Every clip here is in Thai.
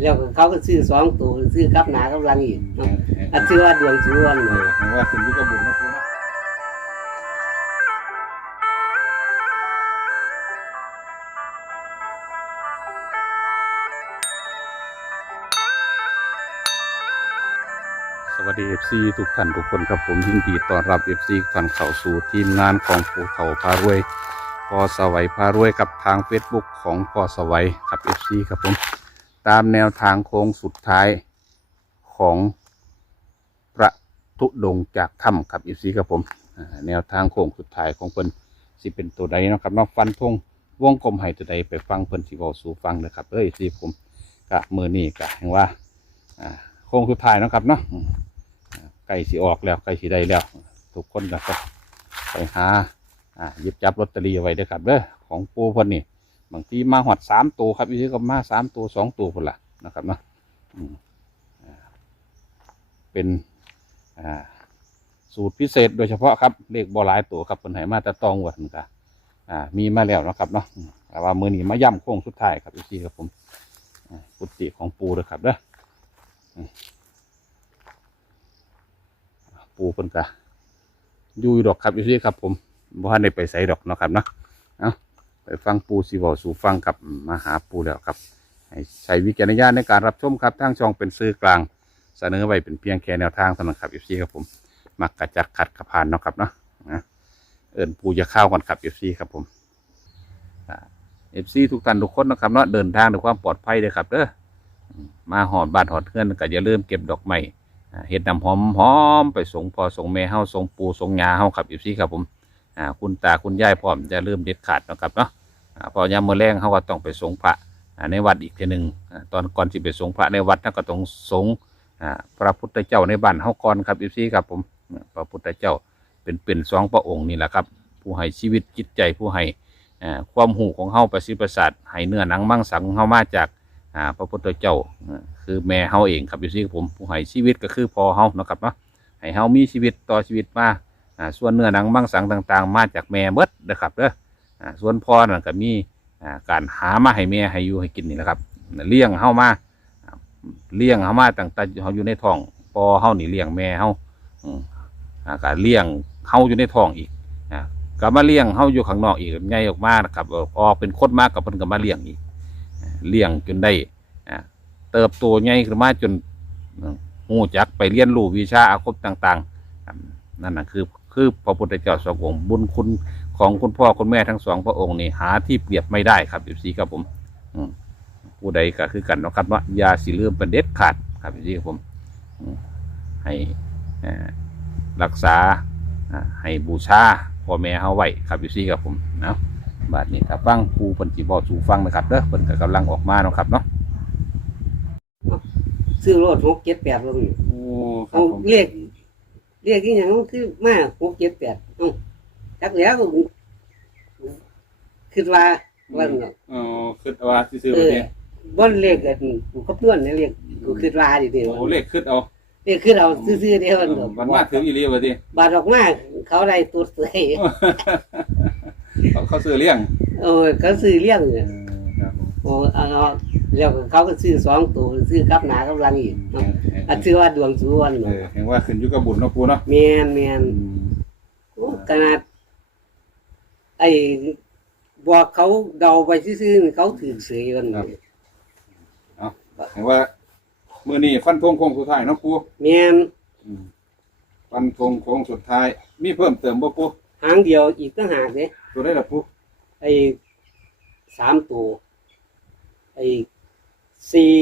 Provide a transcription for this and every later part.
แล้วก็เขาก็ซื้อสองตัวซื้อกับหนากับหลังอีกเนาะอันชื่อว่าดวงสุวรรณเออเห็นว่าคุณยุกบุญนะปูนะสวัสดี FC ทุกท่านทุกคนครับผมยินดีต้อนรับ FC ทุกท่านเข้าสู่ทีมงานของภูเขาพารวยพอสวัยพารวยกับทาง Facebook ของพอสวัยครับ FC ครับผม ตามแนวทางโค้งสุดท้ายของพระธุดงจากถ้ำครับอีซีครับผมแนวทางโค้งสุดท้ายของเพิ่นสิเป็นตัวใดนะครับนอกฟันธงวงกลมให้ตัวใดไปฟังเพิ่นสิบอกสู่ฟังนะครับเอ้ยซีผมกะมือนี่กะเห็นว่าโค้งสุดท้ายนะครับเนาะอืมอ่สิออกแล้วใกล้สิได้แล้วทุกคนนะครับไปหาหยิบจับลอตเตอรี่เอาไว้เด้อครับเด้อของปูเพิ่นนี่ บางทีมาหอดสามตัวครับอีกทีก็มาสามตัวสองตัวคนละนะครับเนาะเป็นสูตรพิเศษโดยเฉพาะครับเลขบอหลายตัวครับเป็นไหมาแตะตองวัดนกะอ่ามีมาแล้วนะครับเนาะอืมแต่ว่ามือหนีมาย่ำโค้งสุดท้ายครับอีกทีครับผมอ่ากุฏิของปูเลยครับเด้อปูเป็นกะยู่ดอกครับอีกทีครับผมบ่ทันได้ไปใส่ดอกเนาะครับเนาะ ฟังปูสีบอสู่ฟังกับมาหาปูแล้วครับ ให้ใช้วิจารณญาณในการรับชมครับทางช่องเป็นสื่อกลางเสนอไว้เป็นเพียงแค่แนวทางเท่านั้นครับเอฟซีครับผม มักกระจัดขัดกระพานเนาะครับเนาะนะเอิญปูจะเข้าก่อนครับเอฟซีครับผมเอฟซีทุกท่านทุกคนนะครับเนาะเดินทางด้วยความปลอดภัยเลยครับเด้ออมาหอดบ้านหอดเพื่อนก็อย่าลืมเก็บดอกไม้อ่เฮ็ดนำหอมหอมไปส่งพอส่งแม่เฮาส่งปูส่งยาเฮาครับเอฟซีครับผมอ่าคุณตาคุณยายพร้อมจะลืมเด็ดขาดนะครับเนาะ พอยามมือแรงเขาก็ต้องไปสงพระในวัดอีกทีหนึ่งตอนก่อนที่ไปสงพระในวัดนั่นก็ต้องสงอ่าพระพุทธเจ้าในบ้านเฮาก่อนครับอีซี่ครับผมพระพุทธเจ้าเป็นเป็นสองพระองค์นี่แหละครับ ผู้ให้ชีวิตจิตใจผู้ให้ความหูของเฮาประสิทธิ์ประสาทให้เนื้อหนังมังสังเฮามาจากพระพุทธเจ้าคือแม่เฮาเองครับอีซี่ครับผมผู้ให้ชีวิตก็คือพอเฮาเนาะครับเนาะให้เฮามีชีวิตต่อชีวิตมาส่วนเนื้อหนังมังสังต่าง ๆ มาจากแม่เบิดนะครับเด้อ อ่าส่วนพ่อนั่นก็มีอ่าการหามาให้แม่ให้อยู่ให้กินนี่แหละครับเลี้ยงเฮามาเลี้ยงเฮามาตั้งแต่เฮาอยู่ในท้องพอเฮานี่เลี้ยงแม่เฮาอืมอ่าก็เลี้ยงเฮาอยู่ในท้องอีกอ่าก็มาเลี้ยงเฮาอยู่ข้างนอกอีกใหญ่ออกมานะครับออกเป็นคนมากกับเพิ่นก็มาเลี้ยงอีกเลี้ยงจนได้อ่าเติบโตใหญ่ขึ้นมาจนหูจักไปเรียนรู้วิชาอาคมต่าง ๆ นั่นน่ะคือคือพระพุทธเจ้าสององค์บุญคุณ ของคุณพ่อคุณแม่ทั้งสองพระองค์นี่หาที่เปรียบไม่ได้ครับอีซีครับผมอืมผู้ใดก็คือกันเนาะครับว่าอยาสิลืมเป็นเด็ดขาดครับอีซีครับผมอืมให้เอ่อรักษาอ่าให้บูชาพ่อแม่เฮาไว้ครับอีซีครับผมเนาะบาดนี้ครับฟังครูเพิ่นสิบอกสู่ฟังนะครับเด้อเพิ่นก็กำลังออกมาเนาะครับเนาะซื้อรถหกเจ็ดแปดลงนี่โอ้ครัเอาบผมเรียกเรียกที่อย่างนั้นคือมาหกเจ็ดแปดเอ้า จักแล้วคิดว่าว่าเนาะอ๋อคือว่าซื่อๆเอบ่อเนี่ยบ่นเลขกันกูก็เพื่อนเนี่ยเรียกกูคิดว่าดิเดียวโอ้เลขขึ้นเอาเรียกคือเอาซื่อๆเดียวมันมันมาถึงอีหลีบ่ดิบาดออกมาเขาได้ตัวเสยเขาเขาซื้อเลี้ยงเออเขาซื้อเลี้ยงเนี่ยครับผมโอ้เอาแล้วก็เขาก็ซื้อสองตัวซื้อกับหนากับหลังอีกเนาะอันชื่อว่าดวงสุวรรณเอเนาะอเห็นว่าขึ้นอยู่กับบุญเนาะปูเนาะแมนแมนโอ้ขนาด ไอ้บอกเขาเดาไปซื่อๆนี่เขาถือเสือกันเห็นว่ามื้อนี้ฟันธงโค้งสุดท้ายเนาะปูแมนฟันธงโค้งสุดท้าย มีเพิ่มเติมบ่ปูหางเดียวอีกตั้งหากเนี่ยตัวได้ละปูไอ้สามตัวไอ้สี่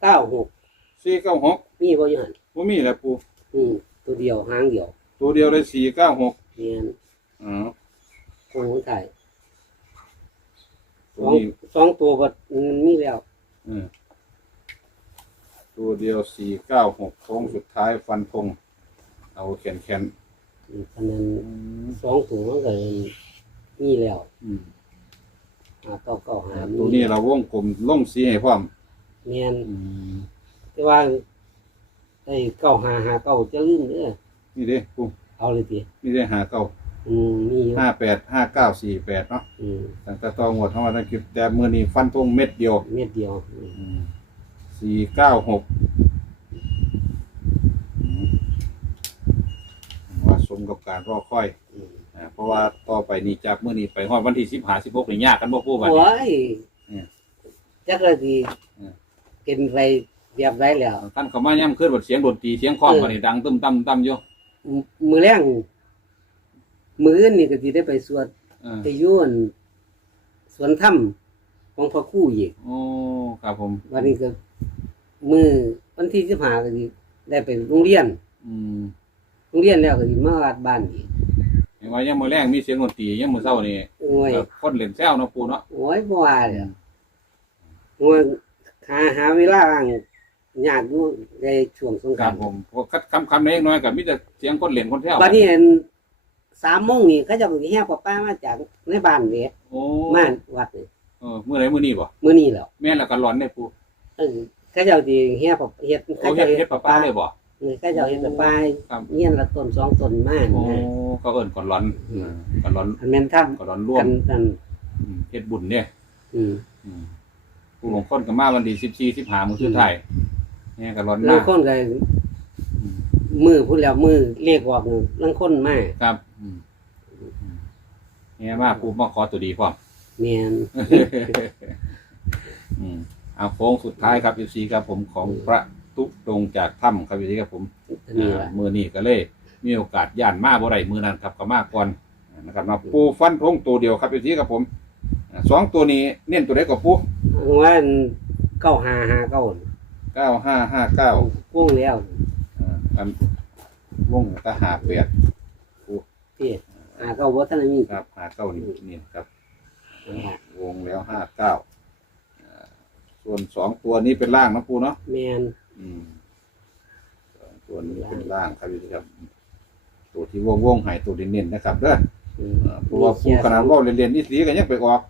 เก้าหก496มีบ่อยังบ่มีแล้วปูอืมตัวเดียวหางเดียว ตัวเดียวเลย496แมนอ๋อ คงไทยสตัวองนี้สองตัวก็มีแล้วเออตัวเดียว496โค้งสุดท้ายฟันธงเอาแขนอืมเพราะนั้นๆสองตัวมันก็มีแล้วอืมอ่าก็ก็หาตัวนี้เราวงกลมลงสีให้พร้อมแมนอืมแต่ว่าไอ้เก้าหาหาเก้าจะลืมเด้อนี่เด้ปูเอาเลยทีนี่ได้หาเก้า อืมมีอยู่ห้าแปดห้าเก้าสี่แปดเนาะอืมตั้งแต่ตองหมดทั้งวันทั้งคลิปแต่มือนี้ฟันธงเม็ดเดียวเม็ดเดียวอืมสี่เก้าหกว่าสมกับการรอคอยอืมอ่าเพราะว่าต่อไปนี้จากเมื่อนี้ไปฮอดวันที่สิบหาสิบหกนี่ยากกันบ่พูดบัดโอ้นี้ยเนี่ย จักเลยดีเนี่ยเป็นไปเรียบไรแล้ว ท่านเขามาย่ำขึ้นบทเสียงดนตรีเสียงคล้องเออบัดนี้ดังตึ้มตั้มตั้มอยู่มือแรง มืออื่นนี่ก็สิได้ไปสวดเออไปอยุ่นสวนถ้ำของพระครู่อีกโอ้ครับผมวันนี้ก็มือวันที่สิบห้าก็สิได้ไปโรงเรียนอืมโรงเรียนแล้วก็สิมาวัดบ้านอีกเห็นว่ายังมือแรงมีเสียงดนตรียังมือเศร้านี่โอ้ย แบบคนเล่นแซวเนาะปูเนาะโอ้ยบ่ว่าเลยโอ้ยหาหาเวลาว่างยากอยู่ในช่วงสงคกรัราบนต์ผมพวกคำคำเล็กน้อยกับมิแต่เสียงคนเล่นคนแซวบัดนี้เห็น สามโมงนี่เขาเจะไปแห่ป้าป้ามาจากในบ้านเด้โอ้มาวัดนี่เออมื่อไหรมื่อนี้บ่มื้อนี้แหล้วแม่นแล้วก็ร้อนได้ปูเออเขาเจ้าสิแห่ป้าเฮ็ดโอ้เขาเฮ็เจ้าดเฮ็ดปลาป้าเลยบ่เออเขาเจ้าเฮ็ดป้าป้าครับเงี้ยนละต้นสองต้นมาโอ้นะเขาเอิ้นก่อนร้อนอืมก่อนร้อนอันแม่นทำก่อนร้อนร่วกัมนนั่นอืมเฮ็ดบุญเนี่ยอืมอืมผู้หลงคนก็มาวันที่สิบสี่สิบห้ามื้อสุดท้ายเนี่ยก็ร้อนลามางกคนก็อืมมือพูดแล้วมือเลขออกนี่ลางคนมาครับอืมอืม เนี่ยมาปูมาขอตัวดีพร้อม แม่นอืมเอาโค้งสุดท้ายครับอีซีครับผมของพระตุดงจากถ้ำครับอีซีครับผมอันนี้อ่าล่ะมือนี้ก็เลย มีโอกาสย่านมาบ่ได้มือนั้นครับก็มาก่อนนะครับมาปูฟันทงตัวเดียวครับอีซีครับผมอ่าสองตัวนี้เน้นตัวไหนก็ปูว่าอันเก้าหาหาเก้าเก้าห้าห้าเก้าพ่วงแล้วอันวงตาหาเปียดพี่ หาเก้าบ่ทันได้มีครับหาเก้านี่นี่ครับวงแล้วห้าเก้าส่วนสองตัวนี้เป็นล่างนะปูเนาะแม่นอืมสองตัวนี้เป็นล่างครับพี่ครับ ตัวที่วงวงๆใหายตัวเน้นๆนะครับเด้ออืมเออเพราะว่าปูขนาดว่าเรียนๆนี่สีก็ยังไปออก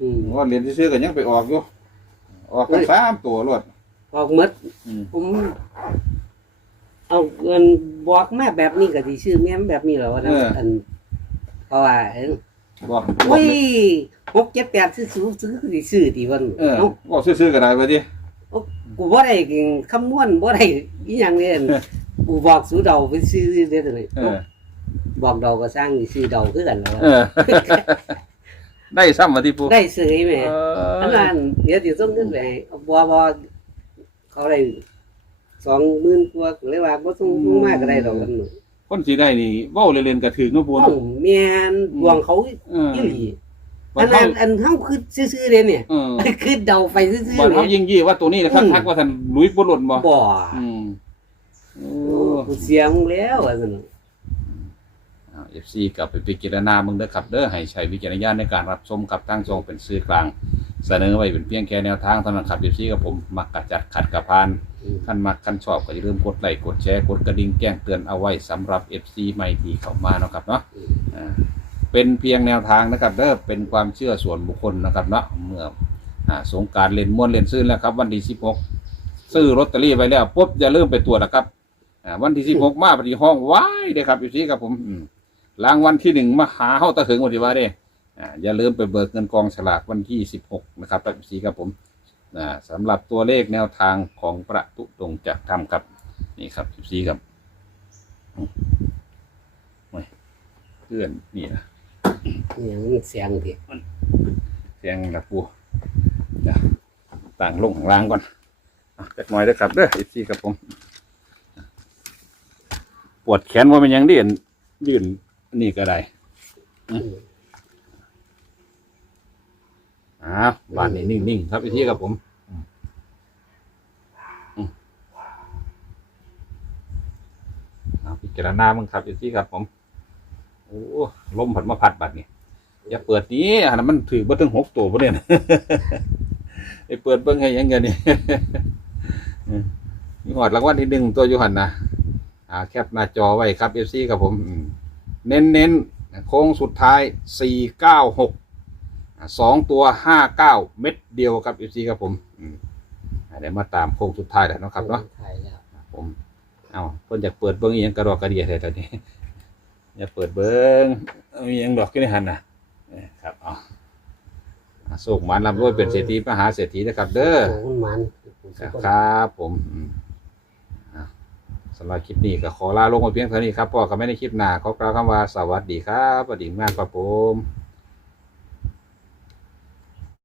อืมว่าเรียนซื้อๆก็ยังไปออกอยู่ออกกันสามตัวรวดออกหมดอืมผมเอาเงินบอกมาแบบนี้ก็สิซื้อแม่นแบบนี้แหล้วว่าอัน เพราะว่าเอิ้นบอกบอโอ้กยเลยหกเจ็ดแปดซื้อซื้อซื้อคือสิซื้อดีวันเออเอ้าบอกซื้อๆก็ได้ไปดิกูบ่ได้คำนวณบ่ได้อีหยังเลยกูบอกสูเดาไปซื้อเด้อตัวนี้เออบอกเดาก็สร้างนี่ซื้อเดาคือกันแล้วเออ ได้ซ้ำมาที่ปูได้ซื้อแม่เอออันนั้นเดี๋ยวสิส่งเงินไปให้บ่บ่เขาได้20,000กว่าก็เลยว่าบ่ส่งลงมาก็ได้ดอกกัน คนสีได้นี่เว้าเรียนๆก็ถือเนาะปูเอ้าเนาะ แม่นดวงเขาเออ อีหลีบัอัดนเฮานั้นอันเฮาคือซื่อๆเด้เนี่ย เออคือเดาไปซื่อบัดๆเฮาเนี่ยยิ่งยี่ว่าตัวนี้นะคักๆว่าท่านหลุยบ่หล่นบ่บ่อืมโอ้ กูเสียงแล้วว่าซั่นน่ะ เอฟซีกลับไปพิจารณามึงเด้อครับเด้อให้ใช้วิจารณญาณในการรับชมกับทางทรงเป็นสื่อกลางเสนอไว้เป็นเพียงแค่แนวทางเท่านั้นครับเอฟซีกับผมมักกะจัดขัดกะพานอืมขั้นมักขั้นชอบก็อย่าลืมกดไลค์กดแชร์กดกระดิ่งแจ้งเตือนเอาไว้สำหรับ FC ใหม่ที่เข้ามาเนาะครับเนาะอ่าเป็นเพียงแนวทางนะครับเด้อเป็นความเชื่อส่วนบุคคลนะครับเนาะเมื่ออ่าสงกรารเล่นม้วนเล่นซื่นแล้วครับ วันที่16ซื้อลอตเตอรี่ไปแล้วปุ๊บอย่าลืมไปตรวจนะครับอ่าวันที่16มาปฏิห้องว้ายเด้อครับ FC ครับผมอืม รางวัลที่หนึ่งมาหาเฮาตะถึงวันที่ว่าเด้อ่าอย่าลืมไปเบิกเงินกองฉลากวันที่16นะครับ FC ครับผมนะสำหรับตัวเลขแนวทางของประตุตรงจากธรรมครับ นี่ครับสิบสี่ครับอืมโอ้ยเพื่อนนี่นะนี่มันเสียงดิเสียงละปูเดี๋ยวต่างลงข้างล่างก่อนอะจักหน่อยเด้อครับเด้อสิบสี่ครับผม ปวดแขนว่ามันยังเดียน ยืนนี่ก็ได้อืมอ่าบ้านนี้นิ่งๆครับสิบสี่ครับผมเอาพิจารณามึงครับอยู่ที่ครับผม โอ้ลมผัดมาพัดบัดนี่อย่าเปิดนี้อันนั้นมันถือบ่ถึงหกตัวบ่เนี่ยไอ้เปิดเบิ่งให้ยังไงนี่มีหอดรางวัลที่หนึ่งตัวอยู่หันนะอ่าแคปหน้าจอไว้ครับเอฟซีครับผมอืม เน้นเน้นๆโค้งสุดท้ายสี่เก้าหกสองตัวห้าเก้าเม็ดเดียวครับเอฟซีครับผมอืมอ่าเดี๋ยวมาตามโค้งสุดท้ายแล้วเนาะครับเนาะถ่ายแล้วผมเอาเพิ่นอยากเปิดเบิ้งอีหยังกระดอกกระเดียเลยตอนนี้ อยากเปิดเบิ้งเอาอีหยังดอกขึ้นในหันน่ะเอ้ยครับเอาโศกหมันลำรวยเป็นเศรษฐีมหาเศรษฐีนะครับ เด้อโอ้มันมันผู้คสุรับคนครับผมอืมอะสำหรับคลิปนี้ก็ขอลาลงมาเพียงเท่านี้ครับพ่อก็ไม่ได้คลิปหน้าขอกล่าวคำว่าสวัสดีครับสวัสดีมากครับผม